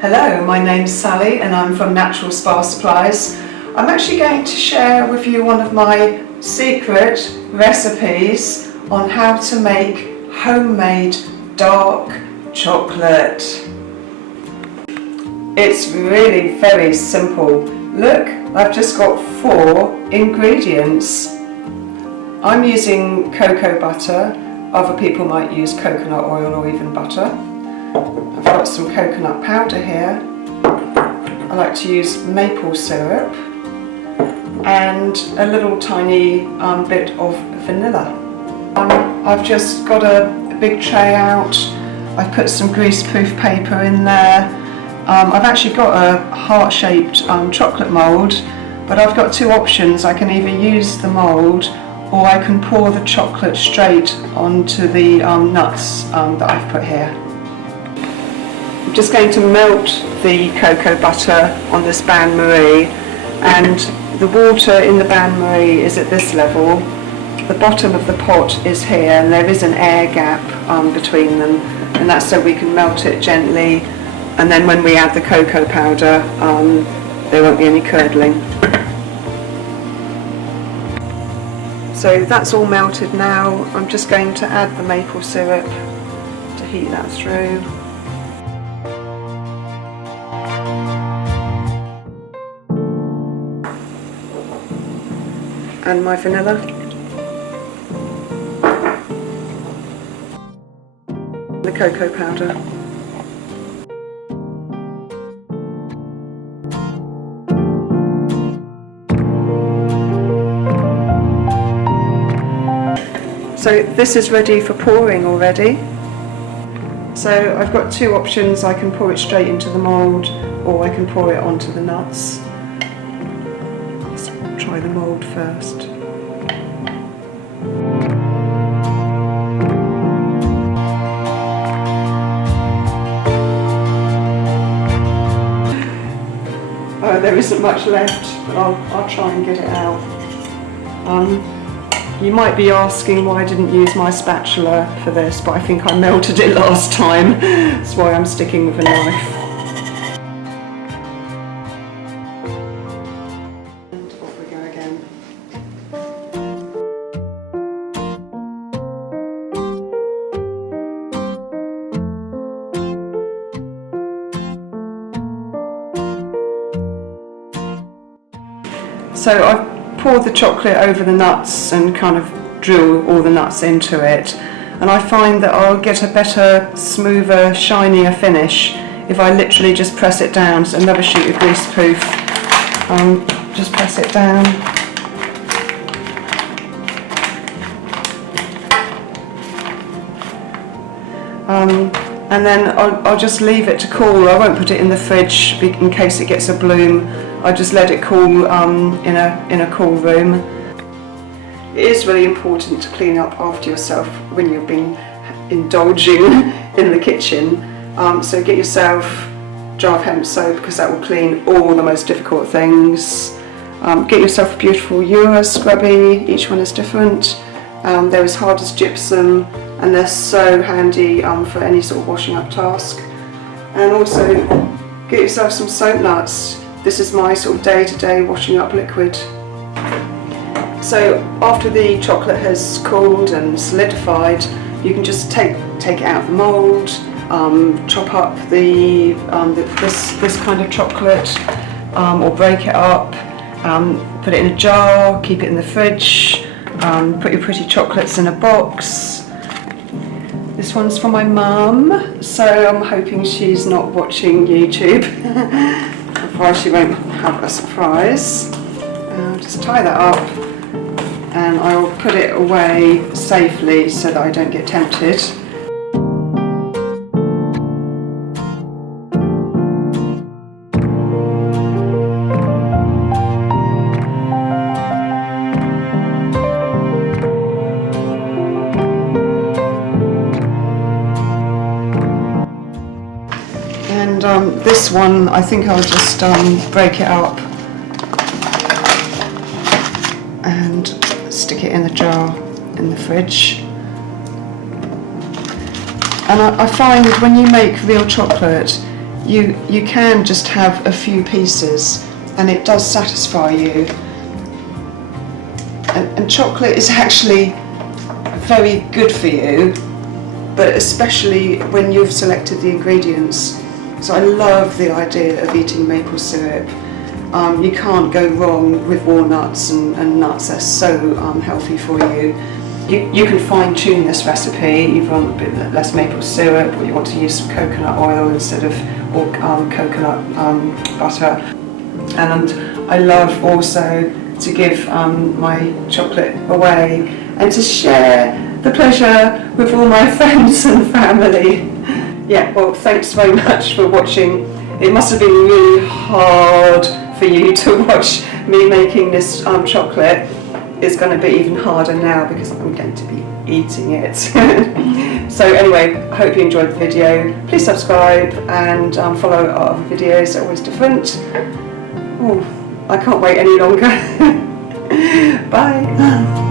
Hello, my name's Sally and I'm from Natural Spa Supplies. I'm actually going to share with you one of my secret recipes on how to make homemade dark chocolate. It's really very simple. Look, I've just got 4 ingredients. I'm using cocoa butter. Other people might use coconut oil or even butter. I've got some coconut powder here. I like to use maple syrup and a little tiny bit of vanilla. I've just got a big tray out. I've put some greaseproof paper in there. I've actually got a heart-shaped chocolate mould, but I've got 2 options. I can either use the mould or I can pour the chocolate straight onto the nuts that I've put here. I'm just going to melt the cocoa butter on this bain-marie, and the water in the bain-marie is at this level. The bottom of the pot is here and there is an air gap between them, and that's so we can melt it gently, and then when we add the cocoa powder there won't be any curdling. So that's all melted now. I'm just going to add the maple syrup to heat that through. And my vanilla. The cocoa powder. So this is ready for pouring already. So I've got 2 options. I can pour it straight into the mould or I can pour it onto the nuts. Let's try the mould first. Oh, there isn't much left, but I'll try and get it out. You might be asking why I didn't use my spatula for this, but I think I melted it last time. That's why I'm sticking with a knife. And off we go again. So I've poured the chocolate over the nuts and kind of drill all the nuts into it, and I find that I'll get a better, smoother, shinier finish if I literally just press it down. So another sheet of greaseproof, just press it down. And then I'll just leave it to cool. I won't put it in the fridge in case it gets a bloom. I just let it cool in a cool room. It is really important to clean up after yourself when you've been indulging in the kitchen. So get yourself a jar of hemp soap because that will clean all the most difficult things. Get yourself a beautiful Ura scrubby. Each one is different. They're as hard as gypsum and they're so handy for any sort of washing up task. And also get yourself some soap nuts. This is my sort of day-to-day washing up liquid. So after the chocolate has cooled and solidified, you can just take it out of the mould, chop up this kind of chocolate, or break it up, put it in a jar, keep it in the fridge, put your pretty chocolates in a box. This one's for my mum, so I'm hoping she's not watching YouTube. Otherwise she won't have a surprise. I'll just tie that up and I'll put it away safely so that I don't get tempted. And this one, I think I'll just break it up and stick it in the jar in the fridge. And I find when you make real chocolate, you can just have a few pieces and it does satisfy you. And chocolate is actually very good for you, but especially when you've selected the ingredients. So I love the idea of eating maple syrup. You can't go wrong with walnuts and nuts. They're so healthy for you. You can fine tune this recipe. You want a bit less maple syrup, or you want to use some coconut oil instead of coconut butter. And I love also to give my chocolate away and to share the pleasure with all my friends and family. Yeah, well, thanks very much for watching. It must have been really hard for you to watch me making this chocolate. It's going to be even harder now because I'm going to be eating it. So anyway, I hope you enjoyed the video. Please subscribe and follow our other videos, they're always different. Oh, I can't wait any longer. Bye.